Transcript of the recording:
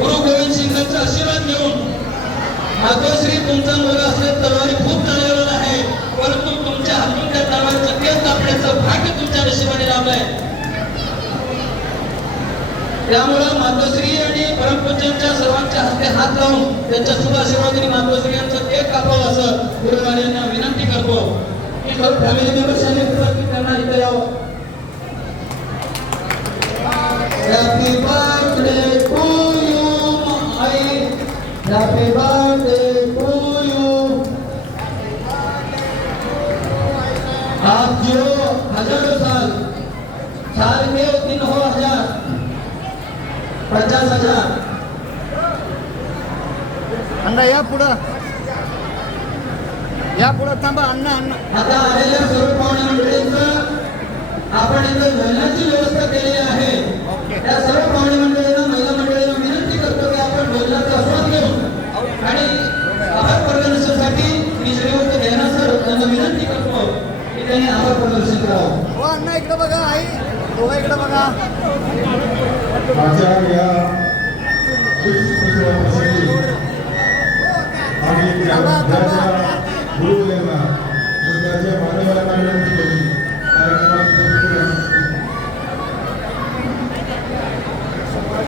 गुरु गोविंद सिंगांचा आशीर्वाद घेऊन मातोश्री तुमचा मुलगा असेल तलवारी खूप चालवलेला आहे, परंतु तुमच्या हातून त्या तलवारीचं तेल कापण्याचं भाग्य तुमच्या नशिबाने लाभलंय. त्यामुळं मातोश्री आणि परमपूज्यांच्या सर्वांच्या हस्ते हात लावून त्यांच्या शुभ आशीर्वादाने मातोश्री यांचं केक कापावं असं गुरुवार्यांना विनंती करतो की सर्व फॅमिली मेंबर्स त्यांना इथे यावं. हॅपी बर्थडे टू यू आई, हॅपी बर्थडे टू यू. आप जो हजारों साल साल के 3 हो हजार 50,000. अण्णा या पुढं, या पुढं थांबा अण्णा. आता आलेल्या सर्व पाहुणे मंडळींचं आपण इथे ढोलण्याची व्यवस्था केलेली आहे. त्या सर्व पाहुणे मंडळींना महिला मंडळींना विनंती करतो की आपण ढोलण्याचा आस्वाद घेऊन आणि आभार प्रदर्शनासाठी मी श्रीयुक्त देना सर त्यांना विनंती करतो की त्यांनी आभार प्रदर्शन करावं. हो अण्णा इकडे बघा, आई दोघं इकडे बघा. माझ्या या प्रसंगी आम्ही